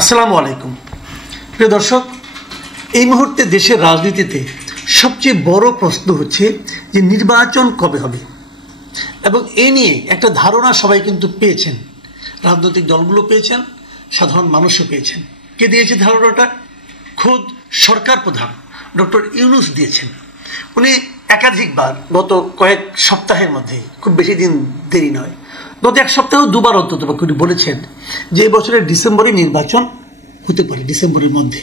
আসসালামু আলাইকুম প্রিয় দর্শক, এই মুহূর্তে দেশের রাজনীতিতে সবচেয়ে বড় প্রশ্ন হচ্ছে যে নির্বাচন কবে হবে, এবং এ নিয়ে একটা ধারণা সবাই কিন্তু পেয়েছেন। রাজনৈতিক দলগুলো পেয়েছেন, সাধারণ মানুষও পেয়েছেন। কে দিয়েছে ধারণাটা? খোদ সরকার প্রধান ডক্টর ইউনূস দিয়েছেন। উনি একাধিকবার গত কয়েক সপ্তাহের মধ্যে, খুব বেশি দিন দেরি নয়, গত এক সপ্তাহ দুবার অন্তত উনি বলেছেন যে বছরের ডিসেম্বরে নির্বাচন হতে পারে, ডিসেম্বরের মধ্যে।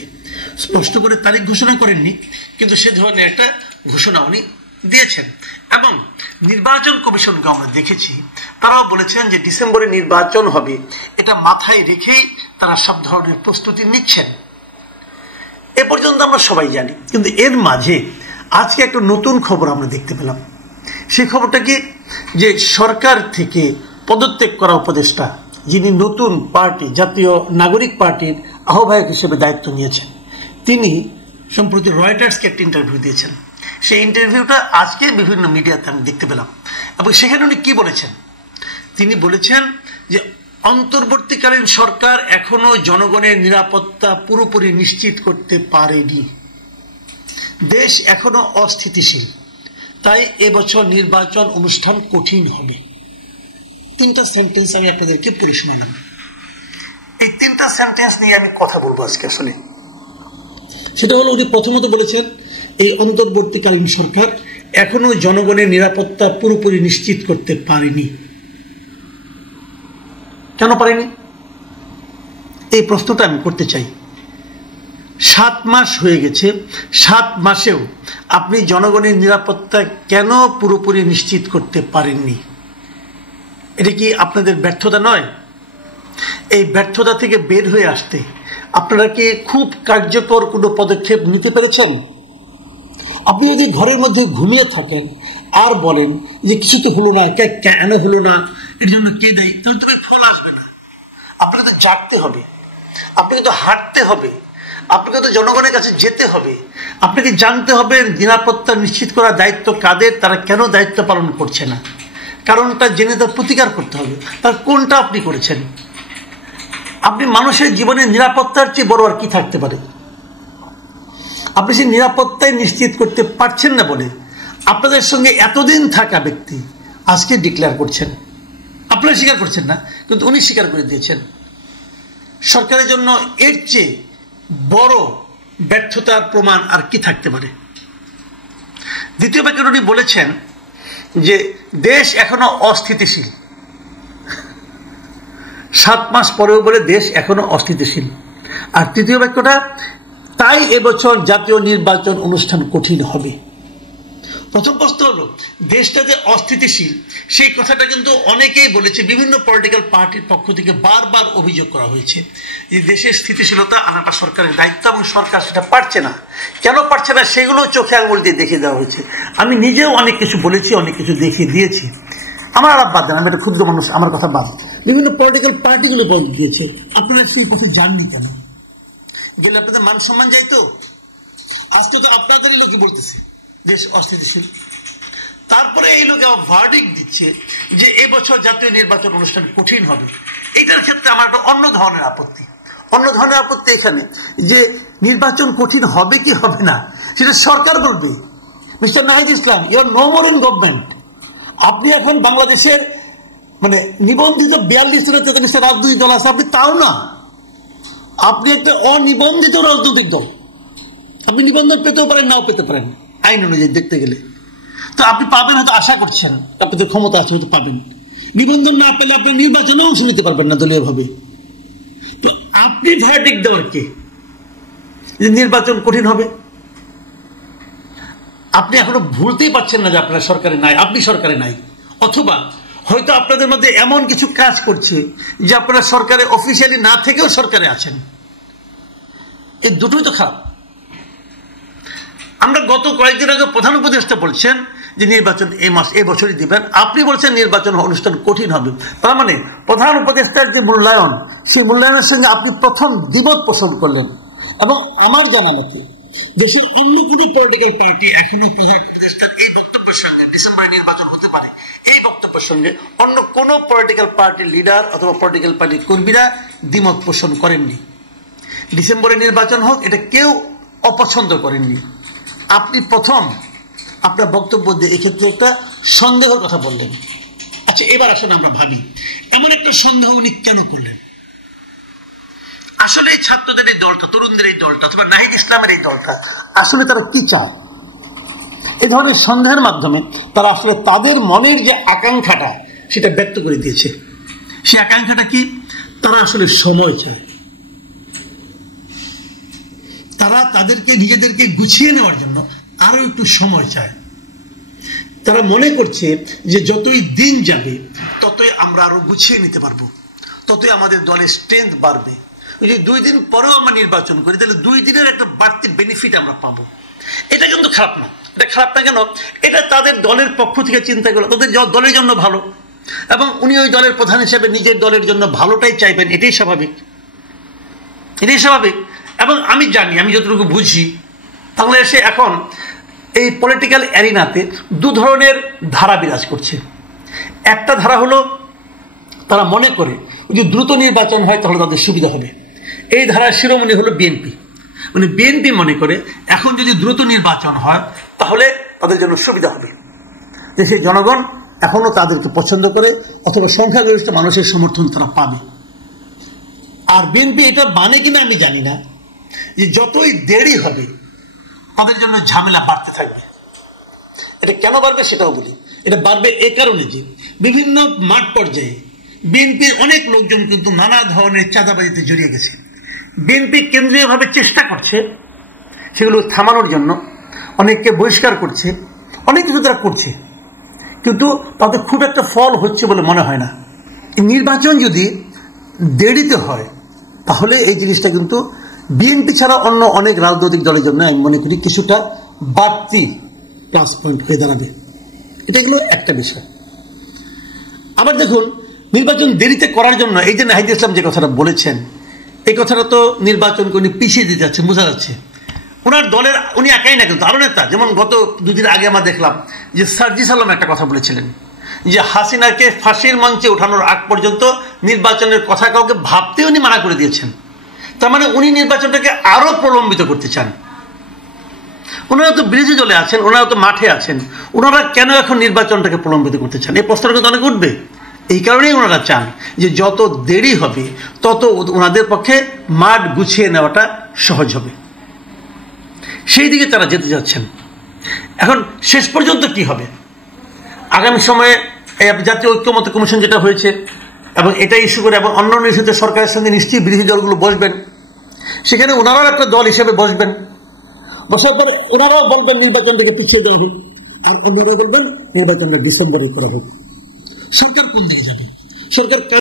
স্পষ্ট করে তারিখ ঘোষণা করেননি, কিন্তু সে ধরনের একটা ঘোষণা উনি দিয়েছেন। এবং নির্বাচন কমিশনকে আমরা দেখেছি, তারাও বলেছেন যে ডিসেম্বরে নির্বাচন হবে, এটা মাথায় রেখেই তারা সব ধরনের প্রস্তুতি নিচ্ছেন। এ পর্যন্ত আমরা সবাই জানি, কিন্তু এর মাঝে আজকে একটা নতুন খবর আমরা দেখতে পেলাম। সেই খবরটা কি, যে সরকার থেকে পদত্যাগ করা উপদেষ্টা, যিনি নতুন পার্টি জাতীয় নাগরিক পার্টির আহ্বায়ক হিসেবে দায়িত্ব নিয়েছেন, তিনি সম্প্রতি রয়টার্সকে একটা ইন্টারভিউ দিয়েছেন। সেই ইন্টারভিউটা আজকে বিভিন্ন মিডিয়াতে আমি দেখতে পেলাম, এবং সেখানে উনি কি বলেছেন? তিনি বলেছেন যে অন্তর্বর্তীকালীন সরকার এখনো জনগণের নিরাপত্তা পুরোপুরি নিশ্চিত করতে পারেনি, দেশ এখনো অস্থিতিশীল, তাই এবছর নির্বাচন অনুষ্ঠান কঠিন হবে। তিনটা সেন্টেন্স আমি আপনাদেরকে পড়ে শোনালাম। এই তিনটা সেন্টেন্স নিয়ে আমি কথা বলবো আজকে। আসলে সেটা হলো, উনি প্রথমত বলেছেন এই অন্তর্বর্তীকালীন সরকার এখনো জনগণের নিরাপত্তা পুরোপুরি নিশ্চিত করতে পারেনি। কেন পারেনি? এই প্রশ্নটা আমি করতে চাই। 7 মাস হয়ে গেছে, 7 মাসেও আপনি জনগণের নিরাপত্তা কেন পুরোপুরি নিশ্চিত করতে পারেননি? এটা কি আপনাদের ব্যর্থতা নয়? এই ব্যর্থতা থেকে বের হয়ে আসতে আপনারা কি খুব কার্যকর কোনো পদক্ষেপ নিতে পেরেছেন? আপনি যদি ঘরের মধ্যে ঘুমিয়ে থাকেন আর বলেন যে কিছু তো হলো না, কেন হলো না, এর জন্য কে দায়ী, তাহলে তুমি ফল আসবে না। আপনাকে তো জাগতে হবে, আপনাকে তো হাঁটতে হবে, আপনাকে তো জনগণের কাছে যেতে হবে, আপনাকে জানতে হবে নিরাপত্তা নিশ্চিত করার দায়িত্ব কাদের, তারা কেন দায়িত্ব পালন করছে না, কারণটা জেনে তার প্রতিকার করতে হবে। তার কোনটা আপনি করেছেন? আপনি মানুষের জীবনের নিরাপত্তার চেয়ে বড় আর কি থাকতে পারে? আপনি সেই নিরাপত্তাই নিশ্চিত করতে পারছেন না বলে আপনাদের সঙ্গে এতদিন থাকা ব্যক্তি আজকে ডিক্লেয়ার করছেন। আপনারা স্বীকার করছেন না, কিন্তু উনি স্বীকার করে দিয়েছেন। সরকারের জন্য এর চেয়ে বড় ব্যর্থতার প্রমাণ আর কি থাকতে পারে? দ্বিতীয় বাক্যে উনি বলেছেন যে দেশ এখনো অস্থিতিশীল। 7 মাস পরেও বলে দেশ এখনো অস্থিতিশীল। আর তৃতীয় বাক্যটা, তাই এবছর জাতীয় নির্বাচন অনুষ্ঠান কঠিন হবে। প্রথম প্রশ্ন হলো, দেশটা যে অস্থিতিশীল সেই কথাটা কিন্তু অনেকেই বলেছে, বিভিন্ন পলিটিক্যাল পার্টির পক্ষ থেকে বারবার অভিযোগ করা হয়েছে যে দেশের স্থিতিশীলতা আনাটা সরকারের দায়িত্ব, এবং সরকার সেটা পারছে না। কেন পারছে না সেগুলো চোখে আঙুল দিয়ে দেখিয়ে দেওয়া হয়েছে। আমি নিজেও অনেক কিছু বলেছি, অনেক কিছু দেখিয়ে দিয়েছি। আমার আলাপ বাদ দেন, আমি একটা ক্ষুদ্র মানুষ, আমার কথা বাদ। বিভিন্ন পলিটিক্যাল পার্টিগুলো বল দিয়েছে, আপনারা সেই পথে যাননি কেন? গেলে আপনাদের মান সম্মান যাইতো। আজকে তো আপনাদেরই লোকই বলতেছে দেশ অস্থিতিশীল। তারপরে এই লোকে ভার্ডিক্ট দিচ্ছে যে এবছর জাতীয় নির্বাচন অনুষ্ঠান কঠিন হবে। এইটার ক্ষেত্রে আমার একটা অন্য ধরনের আপত্তি। অন্য ধরনের আপত্তি এখানে যে নির্বাচন কঠিন হবে কি হবে না সেটা সরকার বলবে। Mister Nahid Islam, you are no more in government. আপনি এখন বাংলাদেশের নিবন্ধিত 42 রাজনৈতিক দল আছে, আপনি তাও না। আপনি একটা অনিবন্ধিত রাজনৈতিক দল। আপনি নিবন্ধন পেতেও পারেন, নাও পেতে পারেন আইন অনুযায়ী দেখতে গেলে। তো আপনি পাবেন, হয়তো আশা করছেন, আপনাদের ক্ষমতা আছে, হয়তো পাবেন। নিবন্ধন না পেলে আপনার নির্বাচনে অংশ নিতে পারবেন না দলীয় ভাবে। তো আপনি ভার্ডিক্ট দেওয়ার কে যে নির্বাচন কঠিন হবে? আপনি এখনো ভুলতেই পারছেন না যে আপনারা সরকারে নাই, আপনি সরকারে নাই। অথবা হয়তো আপনাদের মধ্যে এমন কিছু কাজ করছে যে আপনারা সরকারে অফিসিয়ালি না থেকেও সরকারে আছেন। এই দুটোই তো খারাপ। আমরা গত কয়েকদিন আগে প্রধান উপদেষ্টা বলছেন যে নির্বাচন এই বছরই দিবেন, আপনি বলছেন নির্বাচন অনুষ্ঠান কঠিন হবে। তার মানে প্রধান উপদেষ্টার যে মূল্যায়ন, সেই মূল্যায়নের সঙ্গে আপনি প্রথম দ্বিমত পোষণ করলেন। এবং আমার জানা মতে দেশের অন্য কোনো পলিটিক্যাল পার্টি এখনো প্রধান উপদেষ্টার এই বক্তব্যের সঙ্গে ডিসেম্বরে নির্বাচন হতে পারে এই বক্তব্যের সঙ্গে অন্য কোন পলিটিক্যাল পার্টির লিডার অথবা পলিটিক্যাল পার্টির কর্মীরা দ্বিমত পোষণ করেননি। ডিসেম্বরে নির্বাচন হোক, এটা কেউ অপছন্দ করেননি। আপনি প্রথম আপনার বক্তব্য দিয়ে এক্ষেত্রে একটা সন্দেহের কথা বললেন। আচ্ছা, এবার আসলে আমরা ভাবি এমন একটা সন্দেহ উনি কেন করলেন? আসলে এই ছাত্রদের এই দলটা, তরুণদের এই দলটা অথবা নাহিদ ইসলামের এই দলটা আসলে তারা কি চায়? এই ধরনের সন্দেহের মাধ্যমে তারা আসলে তাদের মনের যে আকাঙ্ক্ষাটা সেটা ব্যক্ত করে দিয়েছে। সেই আকাঙ্ক্ষাটা কি? তারা আসলে সময় চায়। তারা তাদেরকে নিজেদেরকে গুছিয়ে নেওয়ার জন্য আরো একটু সময় চায়। তারা মনে করছে যে যতই দিন যাবে ততই আমরা আরো গুছিয়ে নিতে পারবো, ততই আমাদের দলের স্ট্রেংথ বাড়বে। যদি 2 দিন পরেও আমরা নির্বাচন করি তাহলে 2 দিনের একটা বাড়তি বেনিফিট আমরা পাবো। এটা কিন্তু খারাপ না। এটা খারাপ না কেন? এটা তাদের দলের পক্ষ থেকে চিন্তা করলো, তাদের দলের জন্য ভালো, এবং উনি ওই দলের প্রধান হিসেবে নিজের দলের জন্য ভালোটাই চাইবেন। এটাই স্বাভাবিক, এটাই স্বাভাবিক। এবং আমি জানি, আমি যতটুকু বুঝি, বাংলাদেশে এখন এই পলিটিক্যাল অ্যারিনাতে 2 ধরনের ধারা বিরাজ করছে। একটা ধারা হলো তারা মনে করে যে দ্রুত নির্বাচন হয় তাহলে তাদের সুবিধা হবে। এই ধারার শিরোমণি হলো বিএনপি। মানে বিএনপি মনে করে এখন যদি দ্রুত নির্বাচন হয় তাহলে তাদের জন্য সুবিধা হবে, দেশের জনগণ এখনো তাদেরকে পছন্দ করে অথবা সংখ্যাগরিষ্ঠ মানুষের সমর্থন তারা পাবে। আর বিএনপি এটা মানে কিনা আমি জানি না, যে যতই দেরি হবে তাদের জন্য ঝামেলা বাড়তে থাকবে। এটা কেন বাড়বে সেটাও বলি। এটা বাড়বে এ কারণে যে বিভিন্ন মাঠ পর্যায়ে বিএনপির অনেক লোকজন কিন্তু নানা ধরনের চাঁদাবাজিতে জড়িয়ে গেছে। বিএনপি কেন্দ্রীয়ভাবে চেষ্টা করছে সেগুলো থামানোর জন্য, অনেককে বহিষ্কার করছে, অনেক কিছু তারা করছে, কিন্তু তাদের খুব একটা ফল হচ্ছে বলে মনে হয় না। নির্বাচন যদি দেরিতে হয় তাহলে এই জিনিসটা কিন্তু বিএনপি ছাড়া অন্য অনেক রাজনৈতিক দলের জন্য আমি মনে করি কিছুটা বাড়তি প্লাস পয়েন্ট হয়ে দাঁড়াবে। এটা এগুলো একটা বিষয়। আবার দেখুন, নির্বাচন দেরিতে করার জন্য এই যে নাহিদ ইসলাম যে কথাটা বলেছেন, এই কথাটা তো নির্বাচনকে উনি পিছিয়ে দিতে যাচ্ছেন, বোঝা যাচ্ছে। ওনার দলের উনি একাই না, কিন্তু আরো নেতা, যেমন গত 2 দিন আগে আমরা দেখলাম যে সার্জিস আলম একটা কথা বলেছিলেন যে হাসিনাকে ফাঁসির মঞ্চে ওঠানোর আগ পর্যন্ত নির্বাচনের কথা কাউকে ভাবতে উনি মানা করে দিয়েছেন। তার মানে উনি নির্বাচনটাকে আরো প্রলম্বিত করতে চান। ওনারা তো বিরোধী দলে আছেন, ওনারা তো মাঠে আছেন, ওনারা কেন এখন নির্বাচনটাকে প্রলম্বিত করতে চান? এই প্রশ্নটা কিন্তু অনেক উঠবে। এই কারণেই ওনারা চান যে যত দেরি হবে তত ওনাদের পক্ষে মাঠ গুছিয়ে নেওয়াটা সহজ হবে, সেই দিকে তারা যেতে যাচ্ছেন। এখন শেষ পর্যন্ত কি হবে? আগামী সময়ে জাতীয় ঐক্যমত্য কমিশন যেটা হয়েছে এবং এটা ইস্যু করে এবং অন্যান্য ইস্যুতে সরকারের সঙ্গে নিশ্চয়ই বিরোধী দলগুলো বসবেন, সেখানে ওনারাও একটা দল হিসেবে বসবেন। বসার পর ওনারাও বলবেন নির্বাচনটাকে পিছিয়ে দেওয়া হোক, আর অন্যরাও বলবেন নির্বাচনটা ডিসেম্বরে করা হোক। সরকার কোন দিকে যাবে? সরকার